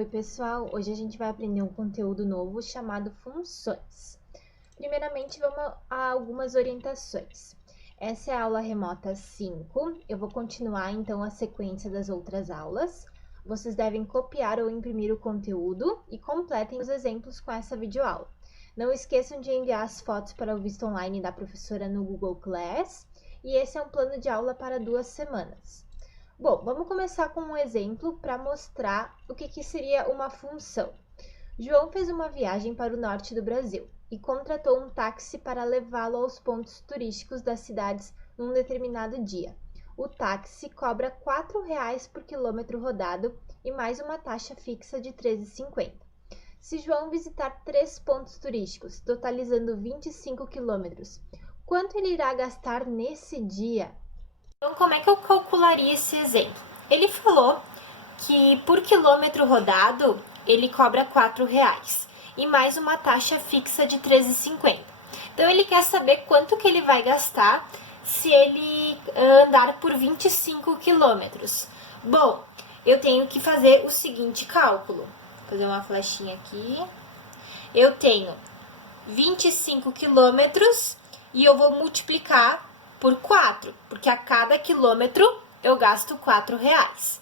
Oi, pessoal! Hoje a gente vai aprender um conteúdo novo chamado funções. Primeiramente, vamos a algumas orientações. Essa é a aula remota 5. Eu vou continuar, então, a sequência das outras aulas. Vocês devem copiar ou imprimir o conteúdo e completem os exemplos com essa videoaula. Não esqueçam de enviar as fotos para o visto online da professora no Google Class. E esse é um plano de aula para 2 semanas. Bom, vamos começar com um exemplo para mostrar o que seria uma função. João fez uma viagem para o norte do Brasil e contratou um táxi para levá-lo aos pontos turísticos das cidades num determinado dia. O táxi cobra R$ 4,00 por quilômetro rodado e mais uma taxa fixa de R$ 13,50. Se João visitar 3 pontos turísticos, totalizando 25 quilômetros, quanto ele irá gastar nesse dia? Então, como é que eu calcularia esse exemplo? Ele falou que por quilômetro rodado, ele cobra R$ 4,00 e mais uma taxa fixa de R$ 13,50. Então, ele quer saber quanto que ele vai gastar se ele andar por 25 quilômetros. Bom, eu tenho que fazer o seguinte cálculo. Vou fazer uma flechinha aqui. Eu tenho 25 quilômetros e eu vou multiplicar por 4, porque a cada quilômetro eu gasto R$ 4,00.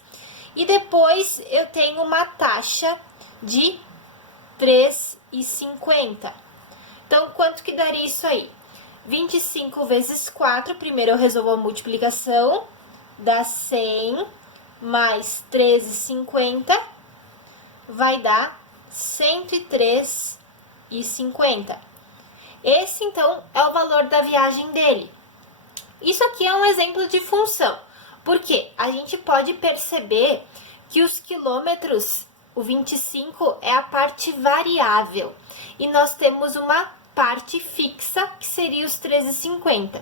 E depois eu tenho uma taxa de R$ 3,50. Então, quanto que daria isso aí? 25 vezes 4, primeiro eu resolvo a multiplicação, dá 100 mais 13,50, vai dar 103,50. Esse, então, é o valor da viagem dele. Isso aqui é um exemplo de função, porque a gente pode perceber que os quilômetros, o 25, é a parte variável, e nós temos uma parte fixa, que seria os 13,50,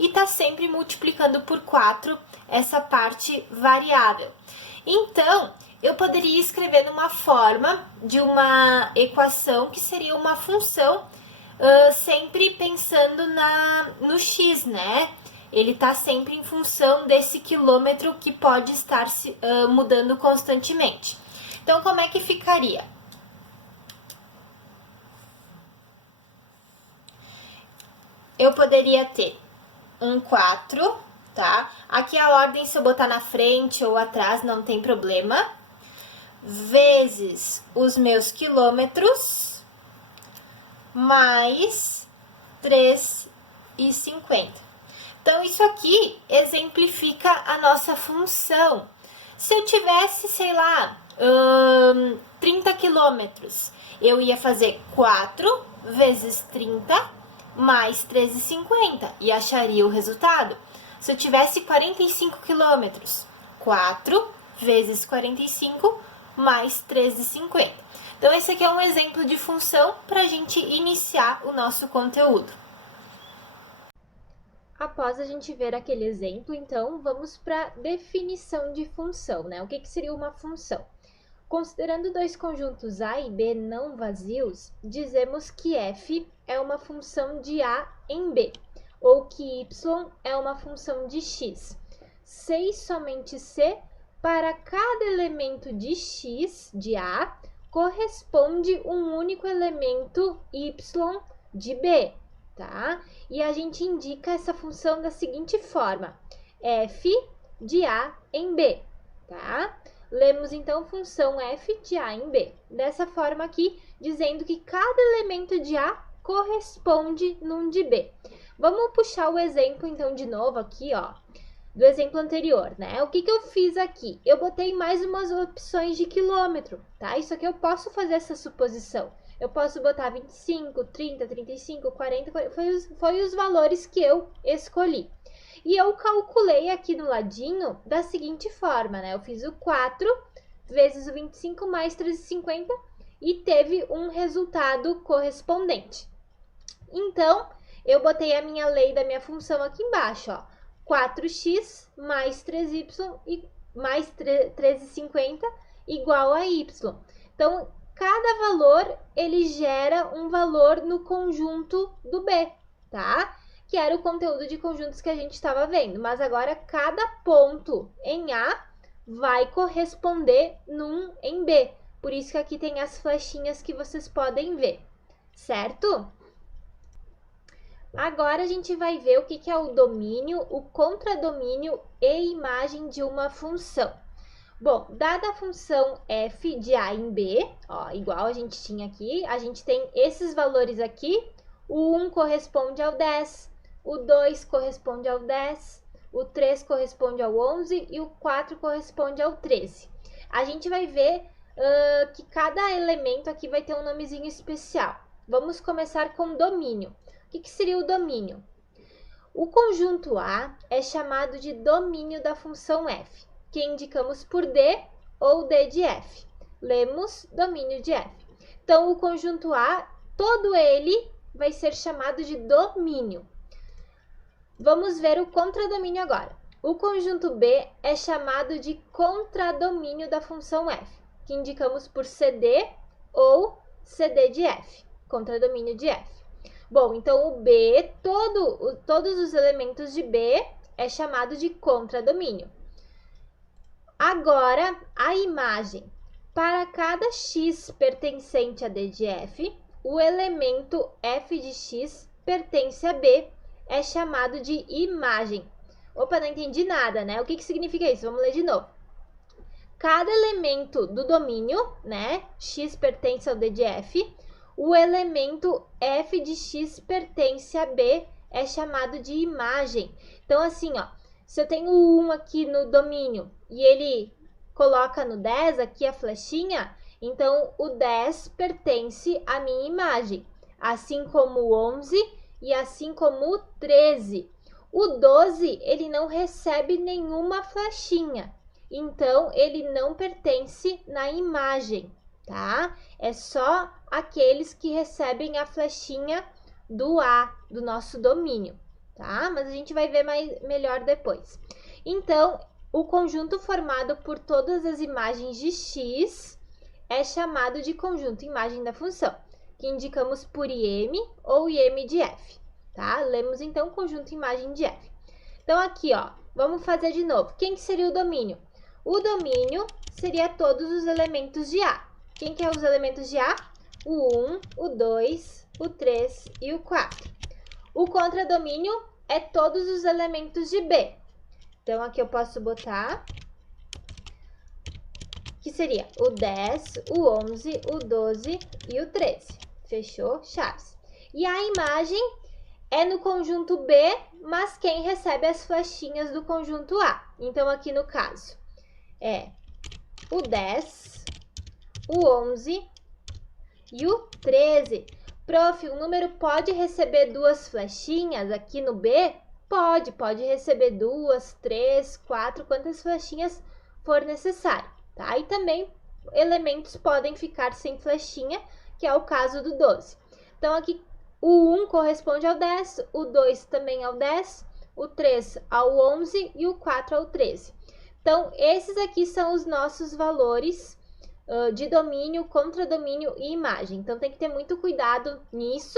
e está sempre multiplicando por 4 essa parte variável. Então, eu poderia escrever numa forma de uma equação que seria uma função, sempre pensando no x, né? Ele está sempre em função desse quilômetro que pode estar mudando constantemente. Então, como é que ficaria? Eu poderia ter um 4, tá? Aqui a ordem, se eu botar na frente ou atrás, não tem problema. Vezes os meus quilômetros, mais 3,50. Então, isso aqui exemplifica a nossa função. Se eu tivesse, sei lá, 30 quilômetros, eu ia fazer 4 vezes 30 mais 13,50 e acharia o resultado. Se eu tivesse 45 quilômetros, 4 vezes 45 mais 13,50. Então, esse aqui é um exemplo de função para a gente iniciar o nosso conteúdo. Após a gente ver aquele exemplo, então, vamos para a definição de função, né? O que seria uma função? Considerando dois conjuntos A e B não vazios, dizemos que f é uma função de A em B, ou que y é uma função de x. C e somente C, para cada elemento de x de A, corresponde um único elemento y de B. Tá? E a gente indica essa função da seguinte forma: f de A em B, tá? Lemos então função f de A em B, dessa forma aqui, dizendo que cada elemento de A corresponde num de B. Vamos puxar o exemplo então de novo aqui, ó, do exemplo anterior, né? O que eu fiz aqui? Eu botei mais umas opções de quilômetro, tá? Isso aqui eu posso fazer essa suposição. Eu posso botar 25, 30, 35, 40, foi os valores que eu escolhi. E eu calculei aqui no ladinho da seguinte forma, né? Eu fiz o 4 vezes o 25 mais 350 e teve um resultado correspondente. Então, eu botei a minha lei da minha função aqui embaixo, ó. 4x mais 3y e mais 13,50 igual a y. Então, cada valor, ele gera um valor no conjunto do B, tá? Que era o conteúdo de conjuntos que a gente estava vendo. Mas agora, cada ponto em A vai corresponder num em B. Por isso que aqui tem as flechinhas que vocês podem ver, certo? Agora a gente vai ver o que é o domínio, o contradomínio e imagem de uma função. Bom, dada a função f de a em b, ó, igual a gente tinha aqui, a gente tem esses valores aqui, o 1 corresponde ao 10, o 2 corresponde ao 10, o 3 corresponde ao 11 e o 4 corresponde ao 13. A gente vai ver que cada elemento aqui vai ter um nomezinho especial. Vamos começar com domínio. O que seria o domínio? O conjunto A é chamado de domínio da função f, que indicamos por D ou D de f. Lemos domínio de f. Então, o conjunto A, todo ele vai ser chamado de domínio. Vamos ver o contradomínio agora. O conjunto B é chamado de contradomínio da função f, que indicamos por CD ou CD de f, contradomínio de f. Bom, então o B, todos os elementos de B é chamado de contradomínio. Agora, a imagem. Para cada x pertencente a D de f, o elemento f de x pertence a B, é chamado de imagem. Opa, não entendi nada, né? O que significa isso? Vamos ler de novo. Cada elemento do domínio, né? X pertence ao D de f, o elemento f de x pertence a B, é chamado de imagem. Então, assim, ó, se eu tenho o 1 aqui no domínio e ele coloca no 10 aqui a flechinha, então o 10 pertence à minha imagem, assim como o 11 e assim como o 13. O 12, ele não recebe nenhuma flechinha, então ele não pertence na imagem, tá? É só aqueles que recebem a flechinha do A, do nosso domínio, tá? Mas a gente vai ver melhor depois. Então, o conjunto formado por todas as imagens de x é chamado de conjunto imagem da função, que indicamos por IM ou IM de f, tá? Lemos então conjunto imagem de f. Então, aqui, ó, vamos fazer de novo. Quem que seria o domínio? O domínio seria todos os elementos de A. Quem que é os elementos de A? O 1, o 2, o 3 e o 4. O contradomínio é todos os elementos de B. Então, aqui eu posso botar que seria o 10, o 11, o 12 e o 13. Fechou? Chaves. E a imagem é no conjunto B, mas quem recebe as flechinhas do conjunto A. Então, aqui no caso, é o 10, o 11 e o 13. Prof, o número pode receber duas flechinhas aqui no B? Pode receber 2, 3, 4, quantas flechinhas for necessário, tá? E também elementos podem ficar sem flechinha, que é o caso do 12. Então, aqui o 1 corresponde ao 10, o 2 também ao 10, o 3 ao 11 e o 4 ao 13. Então, esses aqui são os nossos valores de domínio, contradomínio e imagem. Então, tem que ter muito cuidado nisso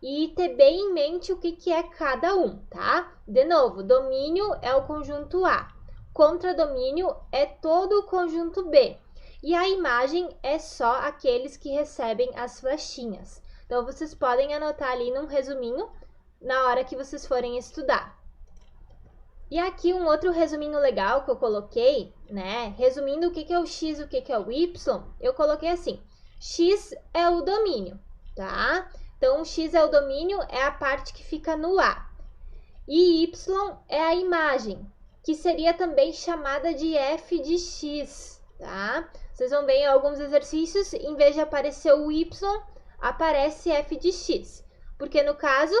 e ter bem em mente o que é cada um, tá? De novo, domínio é o conjunto A, contradomínio é todo o conjunto B e a imagem é só aqueles que recebem as flechinhas. Então, vocês podem anotar ali num resuminho na hora que vocês forem estudar. E aqui um outro resuminho legal que eu coloquei, né? Resumindo o que é o x e o que é o y, eu coloquei assim: x é o domínio, tá? Então, x é o domínio, é a parte que fica no A. E y é a imagem, que seria também chamada de f de x, tá? Vocês vão ver em alguns exercícios, em vez de aparecer o y, aparece f de x. Porque no caso,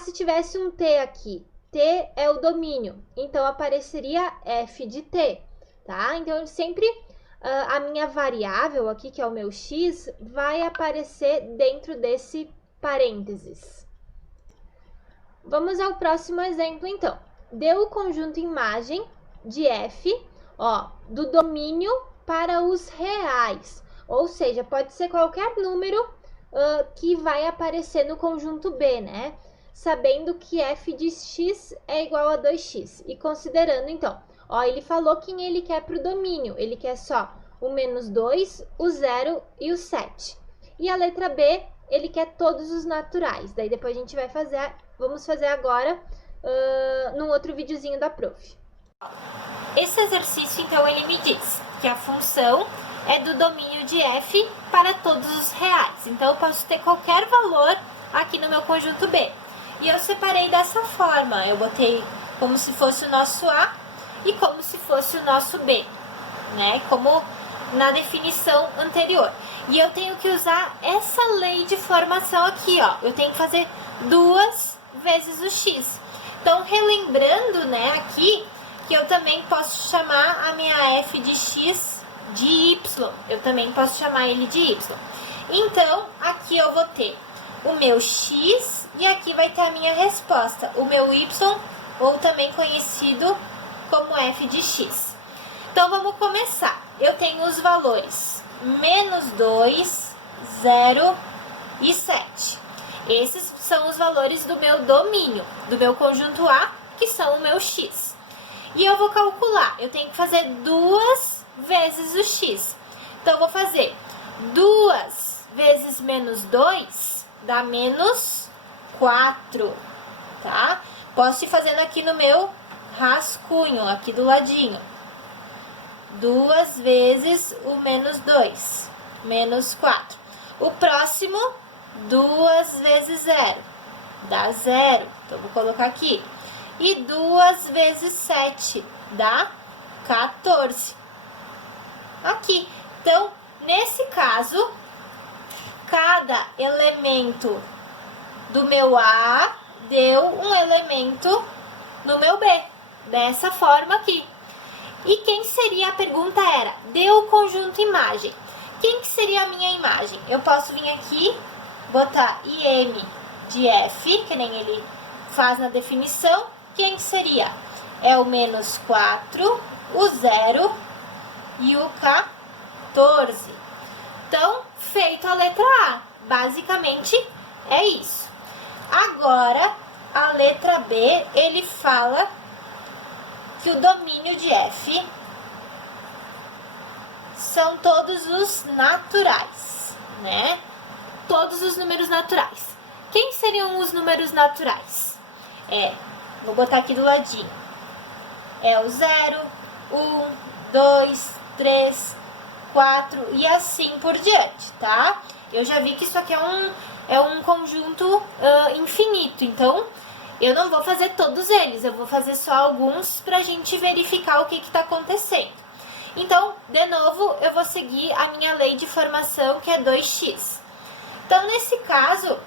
se tivesse um t aqui, t é o domínio, então apareceria f de t, tá? Então, sempre a minha variável aqui, que é o meu x, vai aparecer dentro desse parênteses. Vamos ao próximo exemplo, então. Deu o conjunto imagem de f, ó, do domínio para os reais. Ou seja, pode ser qualquer número que vai aparecer no conjunto B, né? Sabendo que f de x é igual a 2x. E considerando, então, ó, ele falou quem ele quer para o domínio. Ele quer só o menos 2, o 0 e o 7. E a letra B, ele quer todos os naturais. Daí depois a gente vai fazer, vamos fazer agora num outro videozinho da prof. Esse exercício, então, ele me diz que a função é do domínio de f para todos os reais. Então, eu posso ter qualquer valor aqui no meu conjunto B. E eu separei dessa forma. Eu botei como se fosse o nosso A e como se fosse o nosso B, né? Como na definição anterior. E eu tenho que usar essa lei de formação aqui, ó. Eu tenho que fazer 2 vezes o x. Então, relembrando, né, aqui, que eu também posso chamar a minha f de x de y. Eu também posso chamar ele de y. Então, aqui eu vou ter o meu x e aqui vai ter a minha resposta, o meu y, ou também conhecido como f de x. Então, vamos começar. Eu tenho os valores menos 2, 0 e 7. Esses são os valores do meu domínio, do meu conjunto A, que são o meu x. E eu vou calcular, eu tenho que fazer 2 vezes o x. Então, eu vou fazer 2 vezes menos 2 dá menos 4, tá? Posso ir fazendo aqui no meu rascunho, aqui do ladinho. 2 vezes o menos 2, menos 4. O próximo, 2 vezes 0, dá 0. Então, vou colocar aqui. E 2 vezes 7 dá 14. Aqui. Então, nesse caso, cada elemento do meu A deu um elemento no meu B. Dessa forma aqui. E quem seria, a pergunta era, deu o conjunto imagem. Quem que seria a minha imagem? Eu posso vir aqui, botar IM de F, que nem ele faz na definição. Quem seria? É o menos 4, o 0 e o 14. Então, feito a letra A. Basicamente, é isso. Agora, a letra B, ele fala que o domínio de F são todos os naturais, né? Todos os números naturais. Quem seriam os números naturais? Vou botar aqui do ladinho. É o 0, 1, 2, 3, 4 e assim por diante, tá? Eu já vi que isso aqui é um conjunto infinito, então eu não vou fazer todos eles, eu vou fazer só alguns pra gente verificar o que tá acontecendo. Então, de novo, eu vou seguir a minha lei de formação, que é 2x. Então, nesse caso,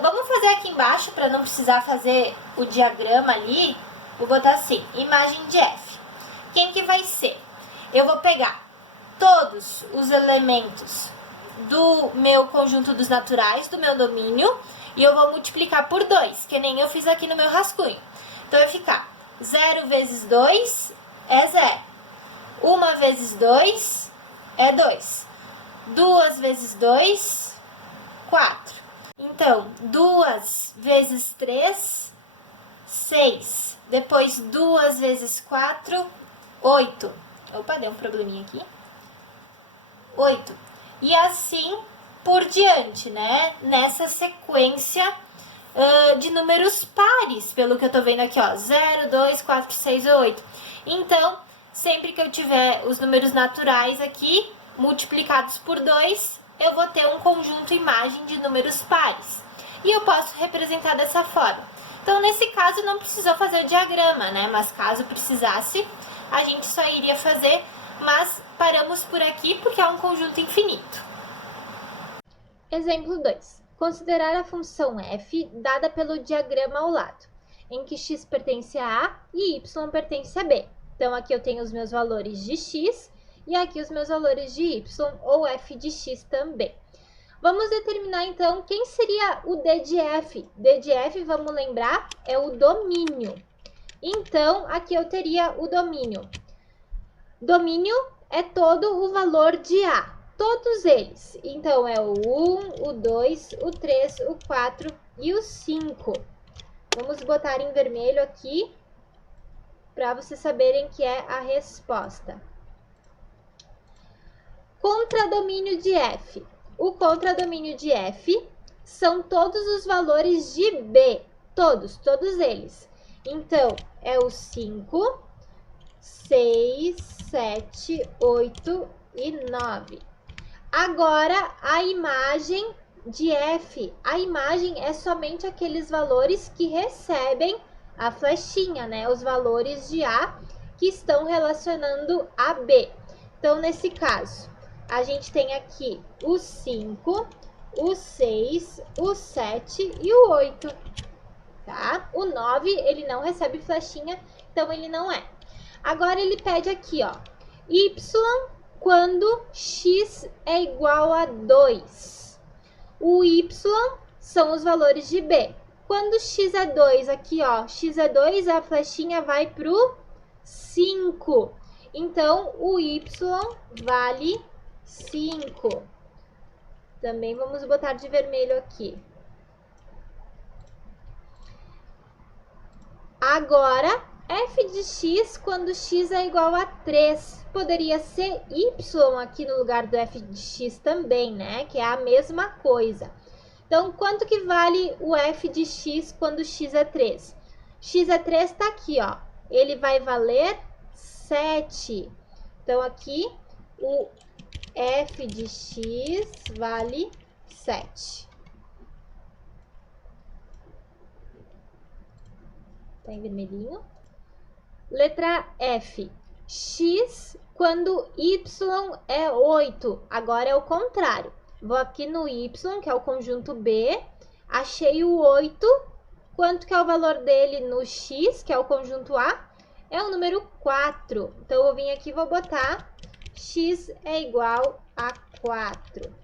vamos fazer aqui embaixo, para não precisar fazer o diagrama ali. Vou botar assim, imagem de f. Quem que vai ser? Eu vou pegar todos os elementos do meu conjunto dos naturais, do meu domínio, e eu vou multiplicar por 2, que nem eu fiz aqui no meu rascunho. Então, vai ficar 0 vezes 2 é 0. 1 vezes 2 é 2. 2 vezes 2, 4. Então, 2 vezes 3, 6. Depois, 2 vezes 4, 8. Opa, deu um probleminha aqui. 8. E assim por diante, né? Nessa sequência de números pares, pelo que eu tô vendo aqui, ó. 0, 2, 4, 6 ou 8. Então, sempre que eu tiver os números naturais aqui, multiplicados por 2, eu vou ter um conjunto imagem de números pares. E eu posso representar dessa forma. Então, nesse caso, não precisou fazer o diagrama, né? Mas caso precisasse, a gente só iria fazer, mas paramos por aqui porque é um conjunto infinito. Exemplo 2. Considerar a função f dada pelo diagrama ao lado, em que x pertence a A e y pertence a B. Então, aqui eu tenho os meus valores de x e aqui os meus valores de y, ou f de x também. Vamos determinar, então, quem seria o d de f. D de f, vamos lembrar, é o domínio. Então, aqui eu teria o domínio. Domínio é todo o valor de A, todos eles. Então, é o 1, o 2, o 3, o 4 e o 5. Vamos botar em vermelho aqui, para vocês saberem que é a resposta. Contradomínio de F. O contradomínio de F são todos os valores de B. Todos eles. Então, é o 5, 6, 7, 8 e 9. Agora, a imagem de F. A imagem é somente aqueles valores que recebem a flechinha, né? Os valores de A que estão relacionando a B. Então, nesse caso, a gente tem aqui o 5, o 6, o 7 e o 8, tá? O 9, ele não recebe flechinha, então ele não é. Agora, ele pede aqui, ó, y quando x é igual a 2. O y são os valores de B. Quando x é 2, aqui, ó, x é 2, a flechinha vai pro 5. Então, o y vale 5. Também vamos botar de vermelho aqui. Agora, f de x quando x é igual a 3. Poderia ser y aqui no lugar do f de x também, né? Que é a mesma coisa. Então, quanto que vale o f de x quando x é 3? X é 3, tá aqui, ó. Ele vai valer 7. Então, aqui, o f de x vale 7. Tá em vermelhinho. Letra F. X quando y é 8. Agora é o contrário. Vou aqui no y, que é o conjunto B. Achei o 8. Quanto que é o valor dele no x, que é o conjunto A? É o número 4. Então, eu vou vir aqui e vou botar x é igual a 4.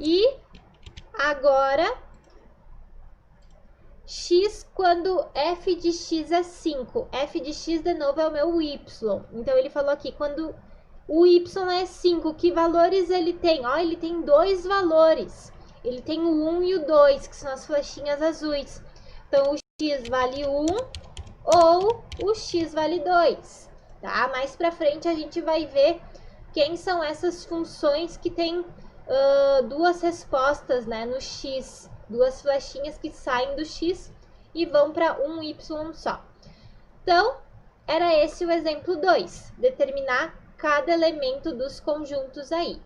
E agora, x quando f de x é 5. F de x, de novo, é o meu y. Então, ele falou aqui, quando o y é 5, que valores ele tem? Ó, ele tem dois valores. Ele tem o 1 e o 2, que são as flechinhas azuis. Então, o x vale 1 ou o x vale 2, tá? Mais pra frente, a gente vai ver quem são essas funções que tem duas respostas, né, no x. Duas flechinhas que saem do x e vão para um y só. Então, era esse o exemplo 2. Determinar cada elemento dos conjuntos aí.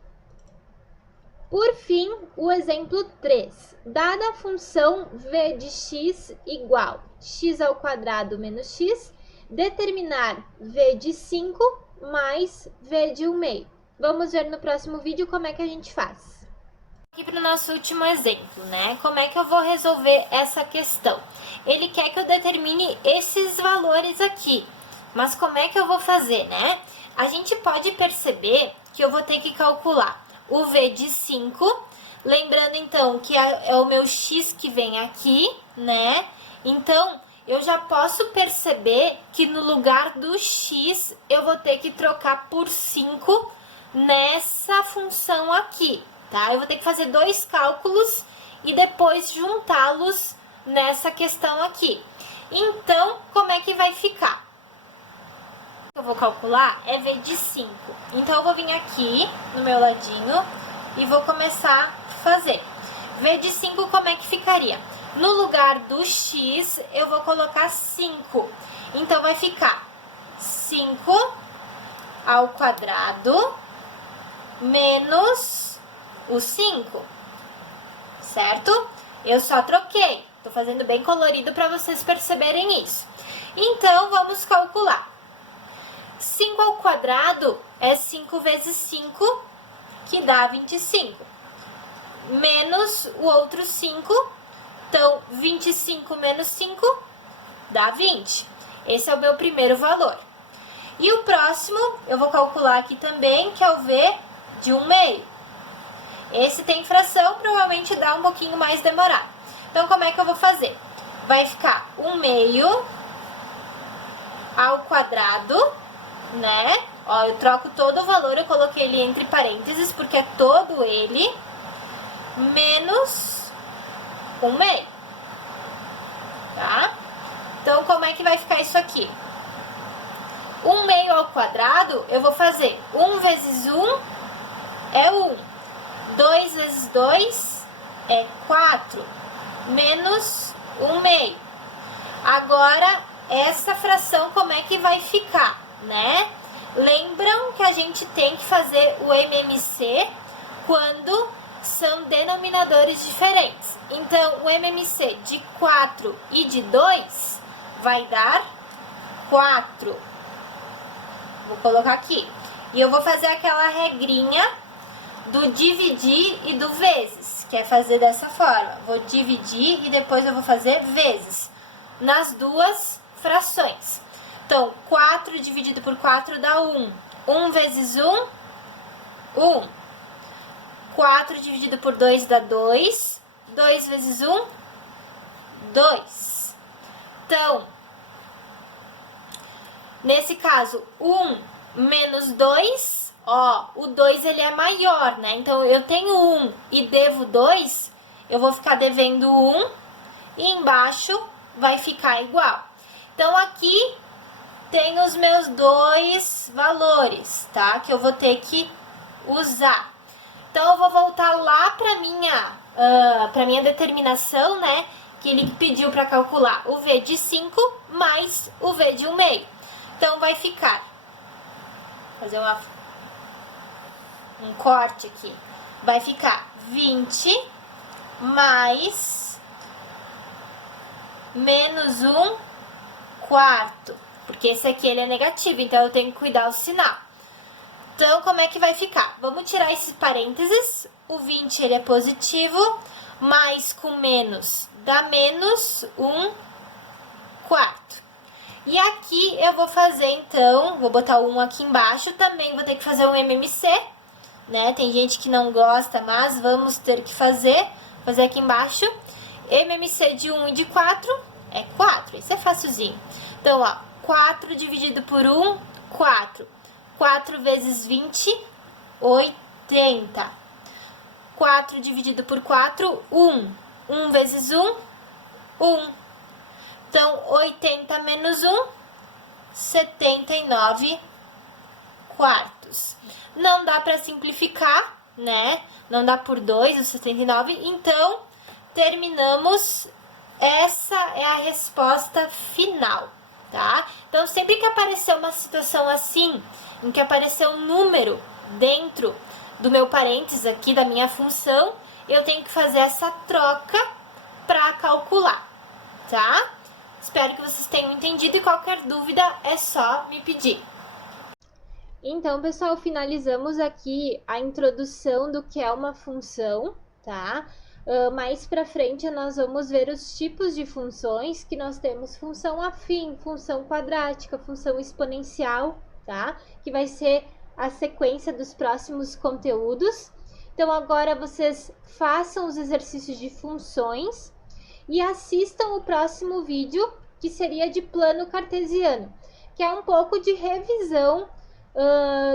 Por fim, o exemplo 3. Dada a função v de x igual x ao quadrado menos x, determinar v de 5 mais v de 1/2. Vamos ver no próximo vídeo como é que a gente faz. Aqui para o nosso último exemplo, né? Como é que eu vou resolver essa questão? Ele quer que eu determine esses valores aqui, mas como é que eu vou fazer, né? A gente pode perceber que eu vou ter que calcular o v de 5, lembrando então que é o meu x que vem aqui, né? Então, eu já posso perceber que no lugar do x, eu vou ter que trocar por 5 nessa função aqui, tá? Eu vou ter que fazer dois cálculos e depois juntá-los nessa questão aqui. Então, como é que vai ficar? Eu vou calcular é v de 5. Então, eu vou vir aqui no meu ladinho e vou começar a fazer. V de 5, como é que ficaria? No lugar do x, eu vou colocar 5. Então, vai ficar 5 ao quadrado menos o 5, certo? Eu só troquei. Tô fazendo bem colorido para vocês perceberem isso. Então, vamos calcular. 5 ao quadrado é 5 vezes 5, que dá 25. Menos o outro 5, então 25 menos 5 dá 20. Esse é o meu primeiro valor. E o próximo, eu vou calcular aqui também, que é o v de 1/2. Esse tem fração, provavelmente dá um pouquinho mais demorado. Então, como é que eu vou fazer? Vai ficar 1/2 ao quadrado, né? Ó, eu troco todo o valor, eu coloquei ele entre parênteses, porque é todo ele, menos 1/2, tá? Então, como é que vai ficar isso aqui? 1 meio ao quadrado, eu vou fazer 1 vezes 1 é 1. 2 vezes 2 é 4. Menos 1 meio. Agora, essa fração como é que vai ficar, né? Lembram que a gente tem que fazer o MMC quando são denominadores diferentes. Então, o MMC de 4 e de 2 vai dar 4. Vou colocar aqui. E eu vou fazer aquela regrinha do dividir e do vezes, que é fazer dessa forma. Vou dividir e depois eu vou fazer vezes nas duas frações. Então, 4 dividido por 4 dá 1. 1 vezes 1, 1. 4 dividido por 2 dá 2. 2 vezes 1, 2. Então, nesse caso, 1 menos 2, ó, o 2 ele é maior, né? Então, eu tenho 1 e devo 2, eu vou ficar devendo 1 e embaixo vai ficar igual. Então, aqui tem os meus dois valores, tá? Que eu vou ter que usar. Então, eu vou voltar lá para minha determinação, né? Que ele pediu para calcular o V de 5 mais o V de 1 meio. Então, vai ficar... Vou fazer um corte aqui. Vai ficar 20 mais menos 1 quarto. Porque esse aqui ele é negativo, então eu tenho que cuidar o sinal. Então, como é que vai ficar? Vamos tirar esses parênteses. O 20 ele é positivo, mais com menos dá menos 1 quarto. E aqui eu vou fazer, então, vou botar o 1 aqui embaixo, também vou ter que fazer um MMC, né? Tem gente que não gosta, mas vamos ter que fazer aqui embaixo. MMC de 1 e de 4 é 4, isso é facilzinho. Então, ó, 4 dividido por 1, 4. 4 vezes 20, 80. 4 dividido por 4, 1. 1 vezes 1, 1. Então, 80 menos 1, 79 quartos. Não dá para simplificar, né? Não dá por 2, o 79. Então, terminamos. Essa é a resposta final, tá? Então, sempre que aparecer uma situação assim, em que aparecer um número dentro do meu parênteses aqui, da minha função, eu tenho que fazer essa troca para calcular, tá? Espero que vocês tenham entendido e qualquer dúvida é só me pedir. Então, pessoal, finalizamos aqui a introdução do que é uma função, tá? Mais para frente nós vamos ver os tipos de funções que nós temos: função afim, função quadrática, função exponencial, tá? Que vai ser a sequência dos próximos conteúdos. Então, agora vocês façam os exercícios de funções e assistam o próximo vídeo, que seria de plano cartesiano, que é um pouco de revisão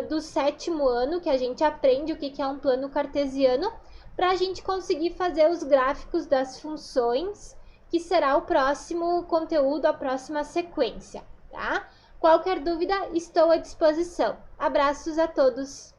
do 7º ano, que a gente aprende o que é um plano cartesiano, para a gente conseguir fazer os gráficos das funções, que será o próximo conteúdo, a próxima sequência, tá? Qualquer dúvida, estou à disposição. Abraços a todos!